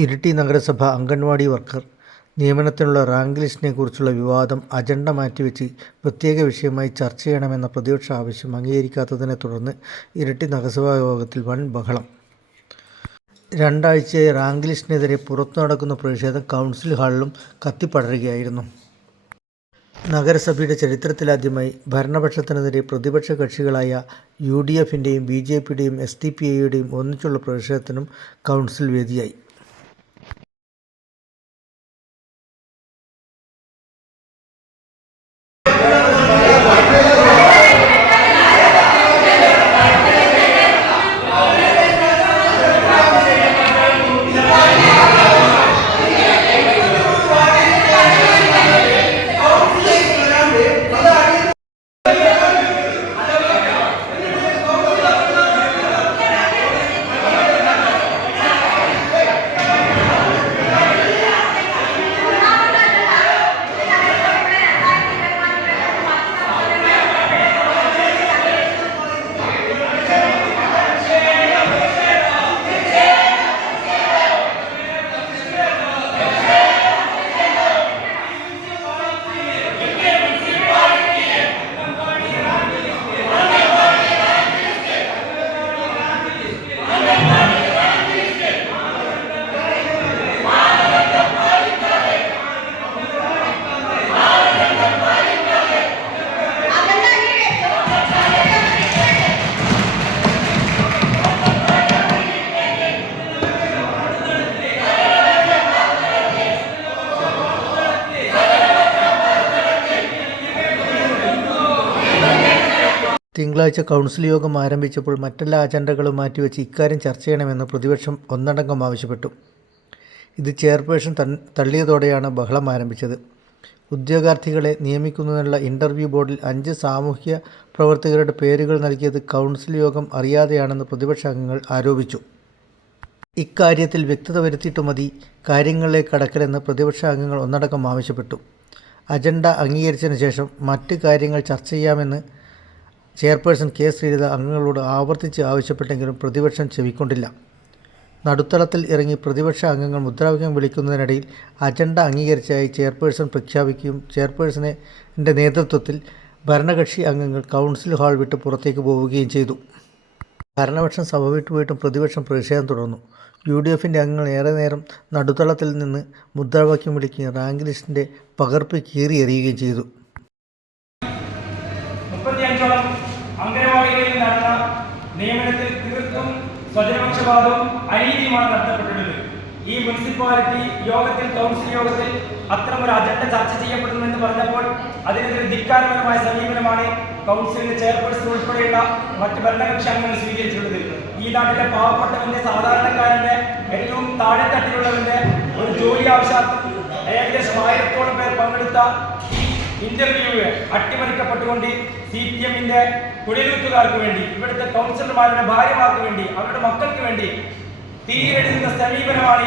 ഇരിട്ടി നഗരസഭ anganwadi worker നിയമനത്തിനുള്ള rank ലിസ്റ്റിനെക്കുറിച്ചുള്ള വിവാദം agenda മാറ്റിവെച്ച് പ്രത്യേക വിഷയമായി ചർച്ച ചെയ്യണമെന്ന പ്രതിപക്ഷ ആവശ്യം അംഗീകരിക്കാത്തതിനെ തുടർന്ന് ഇരിട്ടി നഗരസഭാ യോഗത്തിൽ വൻ ബഹളം. രണ്ടാഴ്ചയായി റാങ്ക് ലിസ്റ്റിനെതിരെ പുറത്തു നടക്കുന്ന പ്രതിഷേധം കൗൺസിൽ ഹാളിലും കത്തിപ്പടരുകയായിരുന്നു. നഗരസഭയുടെ ചരിത്രത്തിലാദ്യമായി ഭരണപക്ഷത്തിനെതിരെ പ്രതിപക്ഷ കക്ഷികളായ UDFിൻ്റെയും BJPയുടെയും SDPIയുടെയും ഒന്നിച്ചുള്ള പ്രതിഷേധത്തിനും കൗൺസിൽ വേദിയായി. തിങ്കളാഴ്ച കൗൺസിൽ യോഗം ആരംഭിച്ചപ്പോൾ മറ്റെല്ലാ അജണ്ടകളും മാറ്റിവെച്ച് ഇക്കാര്യം ചർച്ച ചെയ്യണമെന്ന് പ്രതിപക്ഷം ഒന്നടങ്കം ആവശ്യപ്പെട്ടു. ഇത് ചെയർപേഴ്സൺ തള്ളിയതോടെയാണ് ബഹളം ആരംഭിച്ചത്. ഉദ്യോഗാർത്ഥികളെ നിയമിക്കുന്നതിനുള്ള ഇൻ്റർവ്യൂ ബോർഡിൽ 5 സാമൂഹ്യ പ്രവർത്തകരുടെ പേരുകൾ നൽകിയത് കൗൺസിൽ യോഗം അറിയാതെയാണെന്ന് പ്രതിപക്ഷ അംഗങ്ങൾ ആരോപിച്ചു. ഇക്കാര്യത്തിൽ വ്യക്തത വരുത്തിയിട്ട് മതി കാര്യങ്ങളിലേക്ക് കടക്കലെന്ന് പ്രതിപക്ഷ അംഗങ്ങൾ ഒന്നടങ്കം ആവശ്യപ്പെട്ടു. അജണ്ട അംഗീകരിച്ചതിന് ശേഷം മറ്റ് കാര്യങ്ങൾ ചർച്ച ചെയ്യാമെന്ന് ചെയർപേഴ്സൺ K. ശ്രീലത അംഗങ്ങളോട് ആവർത്തിച്ച് ആവശ്യപ്പെട്ടെങ്കിലും പ്രതിപക്ഷം ചെവിക്കൊണ്ടില്ല. നടുത്തളത്തിൽ ഇറങ്ങി പ്രതിപക്ഷ അംഗങ്ങൾ മുദ്രാവാക്യം വിളിക്കുന്നതിനിടയിൽ അജണ്ട അംഗീകരിച്ചതായി ചെയർപേഴ്സൺ പ്രഖ്യാപിക്കുകയും ചെയർപേഴ്സണിൻ്റെ നേതൃത്വത്തിൽ ഭരണകക്ഷി അംഗങ്ങൾ കൗൺസിൽ ഹാൾ വിട്ട് പുറത്തേക്ക് പോവുകയും ചെയ്തു. ഭരണപക്ഷം സഭ വിട്ടുപോയിട്ടും പ്രതിപക്ഷം പ്രതിഷേധം തുടർന്നു. UDFിൻ്റെ അംഗങ്ങൾ ഏറെ നേരം നടുത്തളത്തിൽ നിന്ന് മുദ്രാവാക്യം വിളിക്കുകയും റാങ്ക് ലിസ്റ്റിൻ്റെ പകർപ്പ് കീറി എറിയുകയും ചെയ്തു. അംഗനവാടികളിൽ നടന്ന നിയമനത്തിൽ തീർത്തും സ്വജനപക്ഷപാതവും അനീതിയുമാണ് നടത്തപ്പെട്ടിട്ടുള്ളത്. ഈ മുനിസിപ്പാലിറ്റി യോഗത്തിൽ കൗൺസിൽ യോഗത്തിൽ അത്തരമൊരു അജണ്ട ചർച്ച ചെയ്യപ്പെടുമെന്ന് പറഞ്ഞപ്പോൾ അതിനെതിരെ ധിക്കാരപരമായ സമീപനമാണ് കൗൺസിലിന്റെ ചെയർപേഴ്സൺ ഉൾപ്പെടെയുള്ള മറ്റ് ഭരണകക്ഷി അംഗങ്ങൾ സ്വീകരിച്ചിട്ടുള്ളത്. ഈ നാട്ടിലെ പാവപ്പെട്ടവന്റെ സാധാരണക്കാരന്റെ ഏറ്റവും താഴെത്തട്ടിലുള്ളവന്റെ ഒരു ജോലി ആവശ്യാർത്ഥം ഏകദേശം 1000ഓളം പേർ പങ്കെടുത്ത ഇന്റർവ്യൂവ് അട്ടിമറിക്കപ്പെട്ടുകൊണ്ട് CPMന്റെ കുടിയിരുത്തുകാർക്ക് വേണ്ടി, ഇവിടുത്തെ കൗൺസിലർമാരുടെ ഭാര്യമാർക്ക് വേണ്ടി, അവരുടെ മക്കൾക്ക് വേണ്ടി തീരെഴുതുന്ന സമീപനമാണ്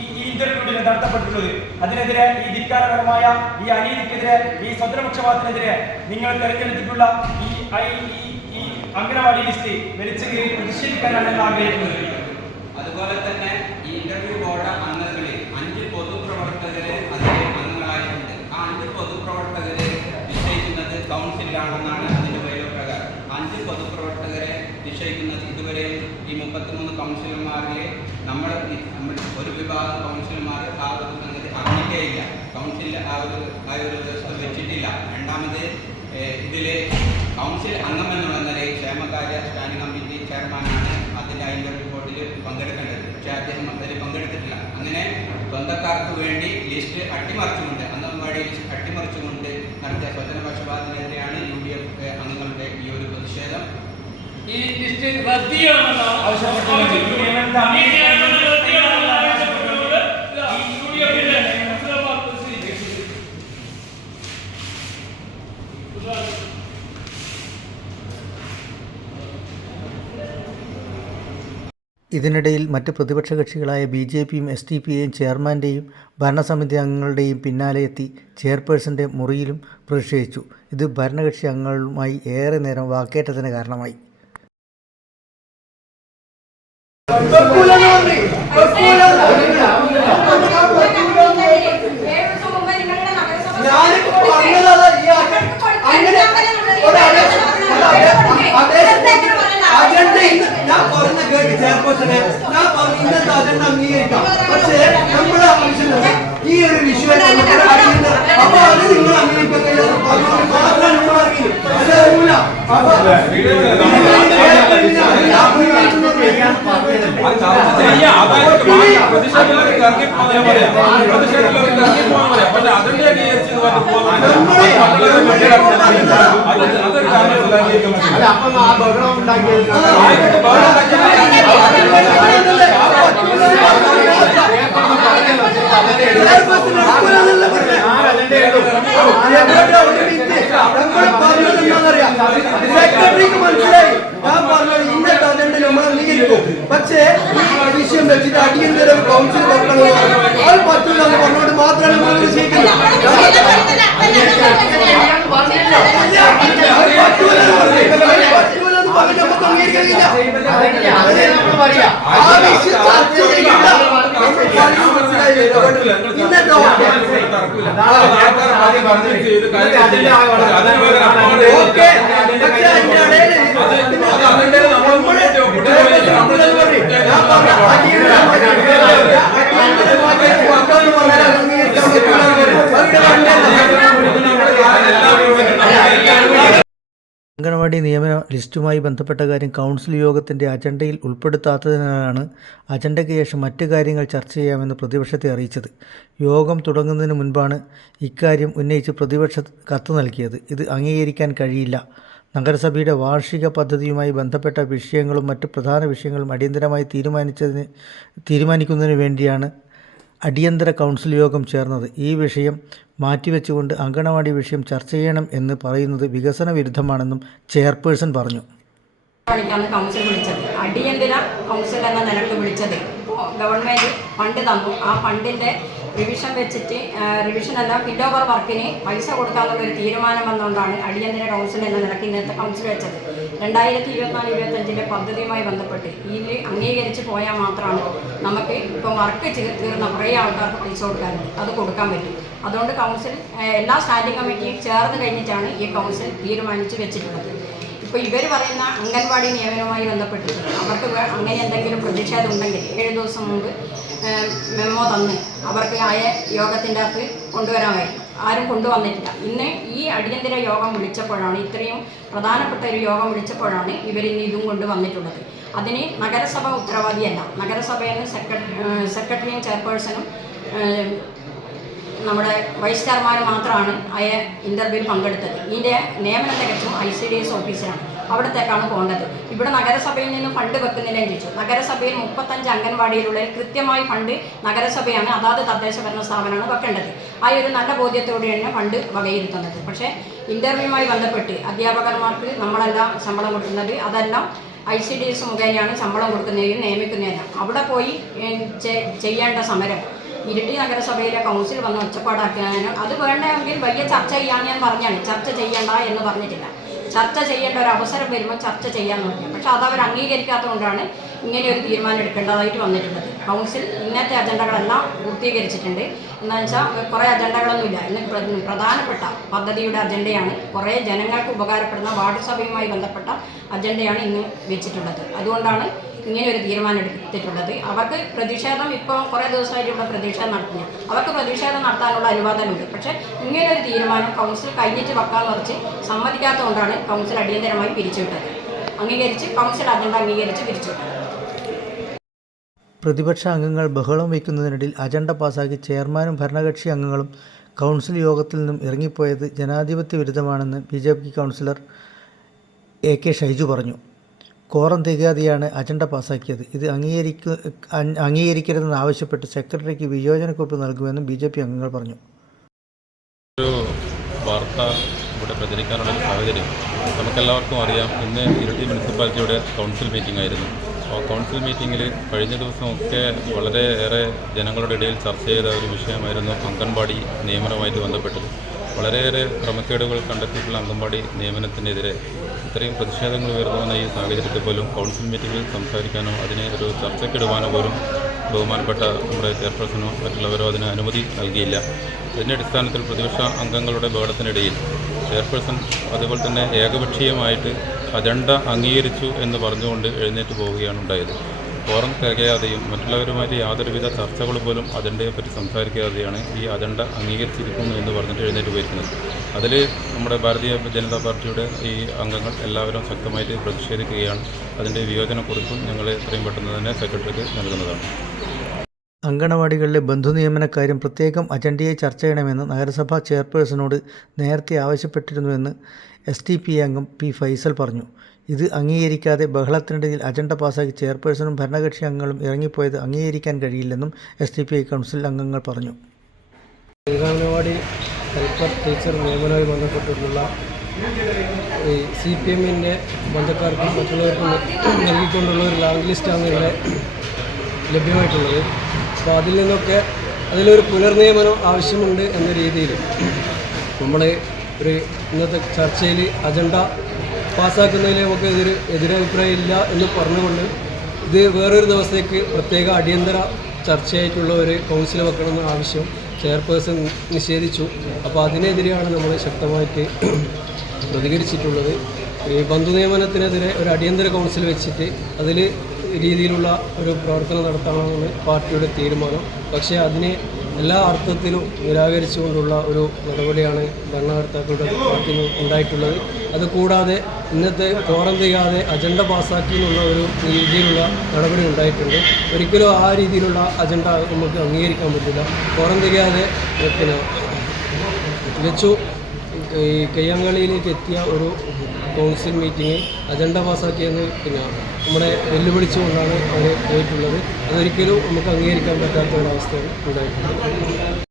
ഈ ഇന്റർവ്യൂവിൽ നടത്തപ്പെട്ടുള്ളത്. അതിനെതിരെ ഈ ധിക്കാരപരമായ ഈ അനീതിക്കെതിരെ, ഈ സ്വജനപക്ഷപാതത്തിനെതിരെ നിങ്ങൾ തെരഞ്ഞെടുത്തിട്ടുള്ള ഈ അംഗനവാടി ലിസ്റ്റ് വലിച്ചു കീറി പ്രതിഷേധിക്കാനാണ് ഞങ്ങൾ ആഗ്രഹിക്കുന്നത്. അതുപോലെ തന്നെ ഈ ഇന്റർവ്യൂ ബോർഡ് അംഗങ്ങളിൽ 5 പൊതുപ്രവർത്തകരെ അതിൽ അംഗങ്ങളായിട്ടുണ്ട്. ആ 5 പൊതുപ്രവർത്തകരെ നിശ്ചയിക്കുന്നത് കൗൺസിലാണെന്നാണ് അതിൻ്റെ പ്രകാരം. 5 പൊതുപ്രവർത്തകരെ നിശ്ചയിക്കുന്നത് ഇതുവരെ ഈ 33 കൗൺസിലർമാരിലെ നമ്മൾ ഒരു വിഭാഗം കൗൺസിലർമാർ ആ ഒരു സംഗതി അറിഞ്ഞിട്ടേയില്ല. കൗൺസിലിൽ ആ ഒരു വ്യവസ്ഥ വെച്ചിട്ടില്ല. രണ്ടാമത് ഇതിലെ കൗൺസിൽ അംഗം എന്നുള്ള നിലയിൽ ക്ഷേമകാര്യ സ്റ്റാൻഡിംഗ് കമ്മിറ്റി ചെയർമാനാണ് അതിൻ്റെ ഇന്റർവ്യൂ ബോർഡിൽ പങ്കെടുക്കേണ്ടത്. പക്ഷേ അദ്ദേഹം അതിൽ പങ്കെടുത്തിട്ടില്ല. അങ്ങനെ സ്വന്തക്കാർക്ക് വേണ്ടി ലിസ്റ്റ് അട്ടിമറിച്ചുകൊണ്ട്, അംഗൻവാടി ലിസ്റ്റ് അട്ടിമറിച്ചുകൊണ്ട് നടത്തിയ സ്വജനപക്ഷപാതത്തിനെതിരെയാണ് UDF അംഗങ്ങളുടെ ഈ ഒരു പ്രതിഷേധം. ഈ ലിസ്റ്റ് റദ്ദ് ചെയ്യണമെന്നാണ് ഇതിനിടയിൽ മറ്റ് പ്രതിപക്ഷ കക്ഷികളായ BJPയും SDPയും ചെയർമാൻ്റെയും ഭരണസമിതി അംഗങ്ങളുടെയും പിന്നാലെ എത്തി ചെയർപേഴ്സൻ്റെ മുറിയിലും പ്രതിഷേധിച്ചു. ഇത് ഭരണകക്ഷി അംഗങ്ങളുമായി ഏറെ നേരം വാക്കേറ്റത്തിന് കാരണമായി. സെക്രട്ടറിക്ക് മനസ്സിലായി ഞാൻ പറഞ്ഞത് ഇന്നത്തെ അജണ്ട നമ്മൾ അംഗീകരിക്കും. പക്ഷേ ഈ വിഷയം വെച്ചിട്ട് അടിയന്തര ഒരു കൗൺസിൽ വെക്കണം അത് പറ്റില്ല എന്ന് പറഞ്ഞുകൊണ്ട് മാത്രമാണ് നമ്മൾ വിജയിക്കുന്നത്. നമുക്ക് അംഗീകരിക്കില്ല. ആ വിഷയം ചർച്ച ചെയ്യില്ല. ഇന്നത്തെ ഓക്കെ പക്ഷേ അതിന്റെ ഇടയിൽ അംഗനവാടി നിയമന ലിസ്റ്റുമായി ബന്ധപ്പെട്ട കാര്യം കൗൺസിൽ യോഗത്തിൻ്റെ അജണ്ടയിൽ ഉൾപ്പെടുത്താത്തതിനാലാണ് അജണ്ടയ്ക്ക് ശേഷം മറ്റ് കാര്യങ്ങൾ ചർച്ച ചെയ്യാമെന്ന് പ്രതിപക്ഷത്തെ അറിയിച്ചത്. യോഗം തുടങ്ങുന്നതിന് മുൻപാണ് ഇക്കാര്യം ഉന്നയിച്ച് പ്രതിപക്ഷ കത്ത് നൽകിയത്. ഇത് അംഗീകരിക്കാൻ കഴിയില്ല. നഗരസഭയുടെ വാർഷിക പദ്ധതിയുമായി ബന്ധപ്പെട്ട വിഷയങ്ങളും മറ്റ് പ്രധാന വിഷയങ്ങളും അടിയന്തരമായി തീരുമാനിക്കുന്നതിന് വേണ്ടിയാണ് അടിയന്തര കൗൺസിൽ യോഗം ചേർന്നത്. ഈ വിഷയം മാറ്റിവെച്ചുകൊണ്ട് അങ്കണവാടി വിഷയം ചർച്ച ചെയ്യണം എന്ന് പറയുന്നത് വികസന വിരുദ്ധമാണെന്നും ചെയർപേഴ്സൺ പറഞ്ഞു. കൗൺസിൽ വിളിച്ചത് അടിയന്തര കൗൺസിൽ എന്ന നിലക്ക് വിളിച്ചത് ഗവൺമെൻറ് ഫണ്ട് തന്നു. ആ ഫണ്ടിൻ്റെ റിവിഷൻ വെച്ചിട്ട് റിവിഷനല്ല ഫിൽ ഓവർ വർക്കിന് പൈസ കൊടുക്കാമെന്നുള്ളൊരു തീരുമാനം വന്നുകൊണ്ടാണ് അടിയന്തര കൗൺസിൽ എന്ന നിലയ്ക്ക് ഇന്നത്തെ കൗൺസിൽ വെച്ചത്. 2024-25 പദ്ധതിയുമായി ബന്ധപ്പെട്ട് ഇതിൽ അംഗീകരിച്ച് പോയാൽ മാത്രമാണ് നമുക്ക് ഇപ്പം വർക്ക് തീർന്ന കുറേ ആൾക്കാർക്ക് പൈസ കൊടുക്കാറുണ്ട്, അത് കൊടുക്കാൻ പറ്റും. അതുകൊണ്ട് കൗൺസിൽ എല്ലാ സ്റ്റാൻഡിംഗ് കമ്മിറ്റിയും ചേർന്ന് കഴിഞ്ഞിട്ടാണ് ഈ കൗൺസിൽ തീരുമാനിച്ച് വെച്ചിട്ടുള്ളത്. ഇപ്പോൾ ഇവർ പറയുന്ന അംഗൻവാടി നിയമനവുമായി ബന്ധപ്പെട്ട് അവർക്ക് അങ്ങനെ എന്തെങ്കിലും പ്രതിഷേധം ഉണ്ടെങ്കിൽ 7 ദിവസം മുമ്പ് മെമ്മോ തന്ന് അവർക്ക് ആയ യോഗത്തിൻ്റെ അകത്ത് കൊണ്ടുവരാമായിരുന്നു. ആരും കൊണ്ടുവന്നിട്ടില്ല. ഇന്ന് ഈ അടിയന്തര യോഗം വിളിച്ചപ്പോഴാണ്, ഇത്രയും പ്രധാനപ്പെട്ട ഒരു യോഗം വിളിച്ചപ്പോഴാണ് ഇവരിന്ന് ഇതും കൊണ്ടുവന്നിട്ടുള്ളത്. അതിന് നഗരസഭ ഉത്തരവാദിയല്ല. നഗരസഭയിൽ നിന്ന് സെക്രട്ടറിയും ചെയർപേഴ്സണും നമ്മുടെ വൈസ് ചെയർമാനും മാത്രമാണ് ആ ഇൻ്റർവ്യൂവിൽ പങ്കെടുത്തത്. ഇതിൻ്റെ നിയമനം തികച്ചും ICDS ഓഫീസിലാണ്, അവിടത്തേക്കാണ് പോകേണ്ടത്. ഇവിടെ നഗരസഭയിൽ നിന്ന് ഫണ്ട് വെക്കുന്നില്ലെന്ന് ചോദിച്ചു. നഗരസഭയിൽ 35 അംഗൻവാടിയിലുള്ള കൃത്യമായി ഫണ്ട് നഗരസഭയാണ്, അതാത് തദ്ദേശ ഭരണ സ്ഥാപനമാണ് വെക്കേണ്ടത്. ആ ഒരു നല്ല ബോധ്യത്തോടെയാണ് ഫണ്ട് വകയിരുത്തുന്നത്. പക്ഷേ ഇൻ്റർവ്യൂവുമായി ബന്ധപ്പെട്ട് അധ്യാപകന്മാർക്ക് നമ്മളെല്ലാം ശമ്പളം കൊടുക്കുന്നത്, അതെല്ലാം ICDS മുഖേനയാണ് ശമ്പളം കൊടുക്കുന്നതിനും നിയമിക്കുന്നതിനും. അവിടെ പോയി ചെയ്യേണ്ട സമരം ഇരിട്ടി നഗരസഭയിലെ കൗൺസിൽ വന്ന് ഒച്ചപ്പാടാക്കാനും അത് വേണമെങ്കിൽ വലിയ ചർച്ച ചെയ്യാൻ ഞാൻ പറഞ്ഞാണ്. ചർച്ച ചെയ്യണ്ട എന്ന് പറഞ്ഞിട്ടില്ല. ചർച്ച ചെയ്യേണ്ട ഒരു അവസരം വരുമ്പോൾ ചർച്ച ചെയ്യാൻ പറഞ്ഞു. പക്ഷെ അത് അവർ അംഗീകരിക്കാത്തതുകൊണ്ടാണ് ഇങ്ങനെ ഒരു തീരുമാനം എടുക്കേണ്ടതായിട്ട് വന്നിട്ടുള്ളത്. കൗൺസിൽ ഇന്നത്തെ അജണ്ടകളെല്ലാം പൂർത്തീകരിച്ചിട്ടുണ്ട്. എന്താണെന്ന് വെച്ചാൽ കുറേ അജണ്ടകളൊന്നുമില്ല. ഇന്ന് പ്രധാനപ്പെട്ട പദ്ധതിയുടെ അജണ്ടയാണ്, കുറേ ജനങ്ങൾക്ക് ഉപകാരപ്പെടുന്ന വാർഡ് സഭയുമായി ബന്ധപ്പെട്ട അജണ്ടയാണ് ഇന്ന് വെച്ചിട്ടുള്ളത്. അതുകൊണ്ടാണ് ഇങ്ങനെ ഒരു തീരുമാനം എടുത്തിട്ടുള്ളത്. അവർക്ക് പ്രതിഷേധം ഇപ്പോൾ കുറേ ദിവസമായിട്ട് ഇവിടെ പ്രതിഷേധം നടത്തുന്നു. അവർക്ക് പ്രതിഷേധം നടത്താനുള്ള അനുവാദമുണ്ട്. പക്ഷേ ഇങ്ങനെ ഒരു തീരുമാനം കൗൺസിൽ കഴിഞ്ഞിട്ട് വെക്കാമെന്ന് വെച്ച് സമ്മതിക്കാത്തതുകൊണ്ടാണ് കൗൺസിൽ അടിയന്തരമായി പിരിച്ചുവിട്ടത്. കൗൺസിൽ അജണ്ട അംഗീകരിച്ച് പിരിച്ചുവിട്ടത്. പ്രതിപക്ഷ അംഗങ്ങൾ ബഹളം വയ്ക്കുന്നതിനിടയിൽ അജണ്ട പാസാക്കി ചെയർമാനും ഭരണകക്ഷി അംഗങ്ങളും കൗൺസിൽ യോഗത്തിൽ നിന്നും ഇറങ്ങിപ്പോയത് ജനാധിപത്യ വിരുദ്ധമാണെന്ന് BJP കൗൺസിലർ AK ഷൈജു പറഞ്ഞു. കോറം തികയാതെയാണ് അജണ്ട പാസാക്കിയത്. ഇത് അംഗീകരിക്കരുതെന്ന് ആവശ്യപ്പെട്ട് സെക്രട്ടറിക്ക് വിയോജനക്കുറിപ്പ് നൽകുമെന്നും BJP അംഗങ്ങൾ പറഞ്ഞു. ഒരു വാർത്ത ഇവിടെ പ്രചരിക്കാനുള്ള സാഹചര്യം നമുക്കെല്ലാവർക്കും അറിയാം. ഇന്ന് ഇരിട്ടി മുനിസിപ്പാലിറ്റിയുടെ കൗൺസിൽ മീറ്റിംഗ് ആയിരുന്നു. ആ കൗൺസിൽ മീറ്റിങ്ങിൽ കഴിഞ്ഞ ദിവസമൊക്കെ വളരെയേറെ ജനങ്ങളുടെ ഇടയിൽ ചർച്ച ചെയ്ത ഒരു വിഷയമായിരുന്നു അംഗൻവാടി നിയമനവുമായിട്ട് ബന്ധപ്പെട്ടത്. വളരെയേറെ ക്രമക്കേടുകൾ കണ്ടെത്തിയിട്ടുള്ള അംഗൻവാടി നിയമനത്തിനെതിരെ ഇത്രയും പ്രതിഷേധങ്ങൾ ഉയർന്നു വന്ന ഈ സാഹചര്യത്തിൽ പോലും കൗൺസിൽ മീറ്റിങ്ങിൽ സംസാരിക്കാനോ അതിനെ ഒരു ചർച്ചയ്ക്കിടുവാനോ പോലും ബഹുമാനപ്പെട്ട നമ്മുടെ ചെയർപേഴ്സണോ മറ്റുള്ളവരോ അതിന് അനുമതി നൽകിയില്ല. ഇതിൻ്റെ അടിസ്ഥാനത്തിൽ പ്രതിപക്ഷ അംഗങ്ങളുടെ ബഹളത്തിനിടയിൽ ചെയർപേഴ്സൺ അതുപോലെ തന്നെ ഏകപക്ഷീയമായിട്ട് അജണ്ട അംഗീകരിച്ചു എന്ന് പറഞ്ഞുകൊണ്ട് എഴുന്നേറ്റ് പോവുകയാണ് ഉണ്ടായത്. കോറം തികയാതെയും മറ്റുള്ളവരുമായിട്ട് യാതൊരുവിധ ചർച്ചകൾ പോലും അജണ്ടയെപ്പറ്റി സംസാരിക്കാതെയാണ് ഈ അജണ്ട അംഗീകരിച്ചിരിക്കുന്നു എന്ന് പറഞ്ഞിട്ട് എഴുന്നേറ്റ് പോയിരിക്കുന്നത്. അതിൽ നമ്മുടെ ഭാരതീയ ജനതാ പാർട്ടിയുടെ ഈ അംഗങ്ങൾ എല്ലാവരും ശക്തമായിട്ട് പ്രതിഷേധിക്കുകയാണ്. അതിൻ്റെ വിയോജനക്കുറിപ്പും ഞങ്ങൾ എത്രയും പെട്ടെന്ന് തന്നെ സെക്രട്ടറിക്ക് നൽകുന്നതാണ്. അങ്കണവാടികളിലെ ബന്ധുനിയമനക്കാര്യം പ്രത്യേകം അജണ്ടയായി ചർച്ച ചെയ്യണമെന്ന് നഗരസഭാ ചെയർപേഴ്സണോട് നേരത്തെ ആവശ്യപ്പെട്ടിരുന്നുവെന്ന് SDP അംഗം പി. ഫൈസൽ പറഞ്ഞു. ഇത് അംഗീകരിക്കാതെ ബഹളത്തിനിടയിൽ അജണ്ട പാസാക്കി ചെയർപേഴ്സണും ഭരണകക്ഷി അംഗങ്ങളും ഇറങ്ങിപ്പോയത് അംഗീകരിക്കാൻ കഴിയില്ലെന്നും SDPI കൗൺസിൽ അംഗങ്ങൾ പറഞ്ഞു. അങ്കണവാടി ഹെൽപ്പർ ടീച്ചർ നിയമനവുമായി ബന്ധപ്പെട്ടിട്ടുള്ള ഈ CPMൻ്റെ ബന്ധക്കാർക്കും മറ്റുള്ളവർക്കും നൽകിക്കൊണ്ടുള്ള ഒരു റാങ്ക് ലിസ്റ്റാണ് ഇവിടെ ലഭ്യമായിട്ടുള്ളത്. അപ്പോൾ അതിൽ നിന്നൊക്കെ അതിലൊരു പുനർനിയമനം ആവശ്യമുണ്ട് എന്ന രീതിയിൽ നമ്മൾ ഒരു ഇന്നത്തെ ചർച്ചയിൽ അജണ്ട പാസ്സാക്കുന്നതിൽ നമുക്ക് എതിരഭിപ്രായം ഇല്ല എന്ന് പറഞ്ഞുകൊണ്ട് ഇത് വേറൊരു ദിവസത്തേക്ക് പ്രത്യേക അടിയന്തര ചർച്ചയായിട്ടുള്ള ഒരു കൗൺസിൽ വെക്കണമെന്ന ആവശ്യം ചെയർപേഴ്സൺ നിഷേധിച്ചു. അപ്പോൾ അതിനെതിരെയാണ് നമ്മൾ ശക്തമായിട്ട് പ്രതികരിച്ചിട്ടുള്ളത്. ഈ ബന്ധുനിയമനത്തിനെതിരെ ഒരു അടിയന്തര കൗൺസിൽ വെച്ചിട്ട് അതിൽ രീതിയിലുള്ള ഒരു പ്രവർത്തനം നടത്താനാണ് പാർട്ടിയുടെ തീരുമാനം. പക്ഷേ അതിനെ എല്ലാ അർത്ഥത്തിലും നിരാകരിച്ചുകൊണ്ടുള്ള ഒരു നടപടിയാണ് ഭരണകർത്താക്കളുടെ പാർട്ടിയിൽ നിന്ന് ഉണ്ടായിട്ടുള്ളത്. അതുകൂടാതെ ഇന്നത്തെ കോറം തികയാതെ അജണ്ട പാസ്സാക്കി എന്നുള്ള ഒരു രീതിയിലുള്ള നടപടി ഉണ്ടായിട്ടുണ്ട്. ഒരിക്കലും ആ രീതിയിലുള്ള അജണ്ട നമുക്ക് അംഗീകരിക്കാൻ പറ്റില്ല. കോറം തികയാതെ വെച്ചു ഈ കയ്യാങ്കളിയിലേക്ക് എത്തിയ ഒരു കൗൺസിൽ മീറ്റിംഗ് അജണ്ട പാസ്സാക്കിയെന്ന് നമ്മളെ വെല്ലുവിളിച്ചുകൊണ്ടാണ് അവർ പോയിട്ടുള്ളത്. അതൊരിക്കലും നമുക്ക് അംഗീകരിക്കാൻ പറ്റാത്ത ഒരവസ്ഥ ഉണ്ടായിട്ടുണ്ട്.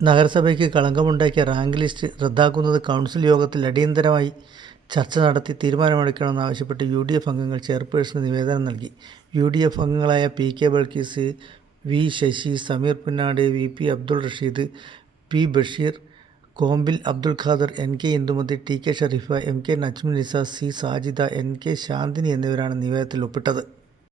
നഗരസഭയ്ക്ക് കളങ്കമുണ്ടാക്കിയ റാങ്ക് ലിസ്റ്റ് റദ്ദാക്കുന്നത് കൗൺസിൽ യോഗത്തിൽ അടിയന്തരമായി ചർച്ച നടത്തി തീരുമാനമെടുക്കണമെന്നാവശ്യപ്പെട്ട് UDF അംഗങ്ങൾ ചെയർപേഴ്സന് നിവേദനം നൽകി. UDF അംഗങ്ങളായ PK Balkees, V Sasi, Sameer Punnad, VP Abdul Rasheed, P Basheer, കോമ്പിൽ Abdul Khader, NK Indumathi, TK Sharifa, MK Najmul നിസ, C സാജിദ, NK ശാന്തിനി എന്നിവരാണ് നിവേദനത്തിൽ ഒപ്പിട്ടത്.